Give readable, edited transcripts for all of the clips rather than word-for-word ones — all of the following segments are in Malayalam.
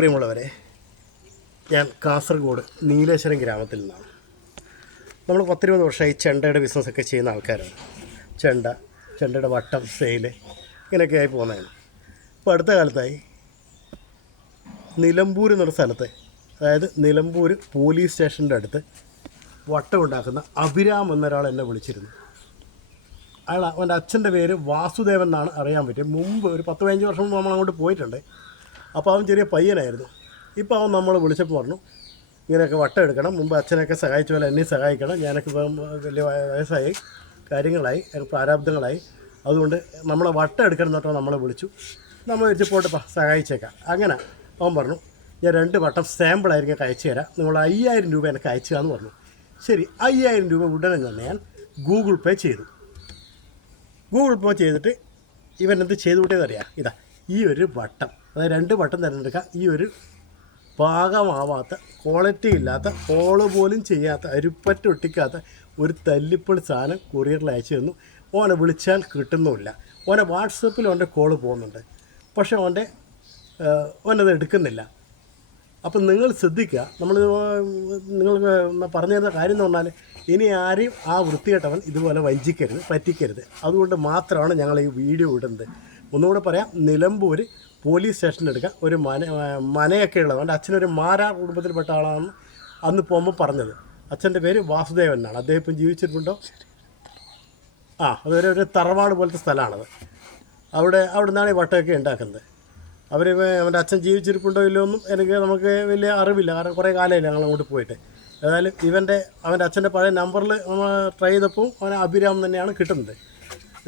പ്രിയമുള്ളവരെ, ഞാൻ കാസർഗോഡ് നീലേശ്വരം ഗ്രാമത്തിൽ നിന്നാണ്. നമ്മൾ 10-20 വർഷമായി ചെണ്ടയുടെ ബിസിനസ്സൊക്കെ ചെയ്യുന്ന ആൾക്കാരാണ്. ചെണ്ടയുടെ വട്ടം, സെയില് ഇങ്ങനെയൊക്കെ ആയി പോകുന്നതാണ്. ഇപ്പോൾ അടുത്ത കാലത്തായി നിലമ്പൂർ എന്നൊരു സ്ഥലത്ത്, അതായത് നിലമ്പൂർ പോലീസ് സ്റ്റേഷൻ്റെ അടുത്ത് വട്ടം ഉണ്ടാക്കുന്ന അഭിരാം എന്നൊരാൾ എന്നെ വിളിച്ചിരുന്നു. അവൻ്റെ അച്ഛൻ്റെ പേര് വാസുദേവൻ എന്നാണ് അറിയാൻ പറ്റും. മുമ്പ് ഒരു 10-15 വർഷം മുമ്പ് നമ്മൾ അങ്ങോട്ട് പോയിട്ടുണ്ട്. അപ്പോൾ അവൻ ചെറിയ പയ്യനായിരുന്നു. ഇപ്പോൾ അവൻ നമ്മൾ വിളിച്ചപ്പോൾ പറഞ്ഞു, ഇങ്ങനെയൊക്കെ വട്ടം എടുക്കണം, മുമ്പ് അച്ഛനൊക്കെ സഹായിച്ച പോലെ എന്നെയും സഹായിക്കണം, ഞാനൊക്കെ ഇപ്പം വലിയ വയസ്സായി, കാര്യങ്ങളായി, പ്രാരാബ്ദങ്ങളായി, അതുകൊണ്ട് നമ്മളെ വട്ടം എടുക്കണം എന്നിട്ടോ നമ്മളെ വിളിച്ചു. നമ്മൾ വെച്ച് പോട്ട് സഹായിച്ചേക്കാം. അങ്ങനെ അവൻ പറഞ്ഞു, ഞാൻ 2 വട്ടം സാമ്പിളായിരിക്കും അയച്ചു തരാം, നിങ്ങൾ 5000 രൂപ എനിക്ക് അയച്ചു തരാമെന്ന് പറഞ്ഞു. ശരി, 5000 രൂപ ഉടനെ തന്നെ ഞാൻ ഗൂഗിൾ പേ ചെയ്തു. ഗൂഗിൾ പേ ചെയ്തിട്ട് ഇവനെന്ത് ചെയ്തു കൂട്ടിയതറിയാം, ഇതാ ഈ ഒരു വട്ടം, അതായത് 2 വട്ടം തിരഞ്ഞെടുക്കുക, ഈ ഒരു പാകമാവാത്ത, ക്വാളിറ്റി ഇല്ലാത്ത, കോള് പോലും ചെയ്യാത്ത, അരിപ്പറ്റ ഒട്ടിക്കാത്ത ഒരു തല്ലിപ്പൊളി സാധനം കൊറിയറിൽ അയച്ചു തന്നു. ഓനെ വിളിച്ചാൽ കിട്ടുന്നുമില്ല. ഓനെ വാട്സപ്പിൽ ഓൻ്റെ കോള് പോകുന്നുണ്ട്, പക്ഷേ ഓനത് എടുക്കുന്നില്ല. അപ്പം നിങ്ങൾ ശ്രദ്ധിക്കുക, നിങ്ങൾ പറഞ്ഞു തരുന്ന കാര്യം എന്ന് പറഞ്ഞാൽ, ഇനി ആരെയും ആ വൃത്തികെട്ടവൻ ഇതുപോലെ വഞ്ചിക്കരുത്, പറ്റിക്കരുത്. അതുകൊണ്ട് മാത്രമാണ് ഞങ്ങൾ ഈ വീഡിയോ ഇടുന്നത്. ഒന്നുകൂടെ പറയാം, നിലമ്പൂർ പോലീസ് സ്റ്റേഷനെടുക്കുക, ഒരു മനയൊക്കെ ഉള്ളത്. എൻ്റെ അച്ഛനൊരു മാരാർ കുടുംബത്തിൽപ്പെട്ട ആളാണെന്ന് അന്ന് പോകുമ്പോൾ പറഞ്ഞത്. അച്ഛൻ്റെ പേര് വാസുദേവൻ എന്നാണ്. അദ്ദേഹം ഇപ്പം ജീവിച്ചിട്ടുണ്ടോ? അതൊരു തറവാട് പോലത്തെ സ്ഥലമാണത്. അവിടെ നിന്നാണ് ഈ വട്ടമൊക്കെ ഉണ്ടാക്കുന്നത്. അവൻ്റെ അച്ഛൻ ജീവിച്ചിരിപ്പുണ്ടോ ഇല്ലോ ഒന്നും നമുക്ക് വലിയ അറിവില്ല, കാരണം കുറേ കാലമില്ല ഞങ്ങൾ അങ്ങോട്ട് പോയിട്ട്. ഏതായാലും അവൻ്റെ അച്ഛൻ്റെ പഴയ നമ്പറിൽ നമ്മൾ ട്രൈ ചെയ്തപ്പോൾ അവന് അഭിരാം തന്നെയാണ് കിട്ടുന്നത്.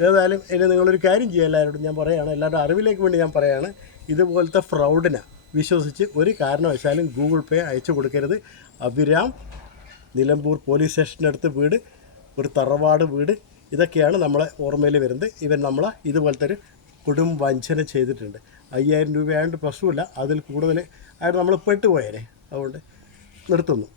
ഏതായാലും ഇനി നിങ്ങളൊരു കാര്യം ചെയ്യുക, എല്ലാവരോടും ഞാൻ പറയുകയാണ്, എല്ലാവരുടെ അറിവിലേക്ക് വേണ്ടി ഞാൻ പറയുകയാണ്, ഇതുപോലത്തെ ഫ്രൗഡിനെ വിശ്വസിച്ച് ഒരു കാരണവശാലും ഗൂഗിൾ പേ അയച്ചു കൊടുക്കരുത്. അഭിരാം, നിലമ്പൂർ പോലീസ് സ്റ്റേഷനടുത്ത് വീട്, ഒരു തറവാട് വീട്, ഇതൊക്കെയാണ് നമ്മളെ ഓർമ്മയിൽ വരുന്നത്. ഇവൻ നമ്മളെ ഇതുപോലത്തെ ഒരു കൊടും വഞ്ചന ചെയ്തിട്ടുണ്ട്. 5000 രൂപയായതുകൊണ്ട് പ്രശ്നമില്ല, അതിൽ കൂടുതൽ ആയിട്ട് നമ്മൾ പെട്ടുപോയേനെ. അതുകൊണ്ട് നിർത്തുന്നു.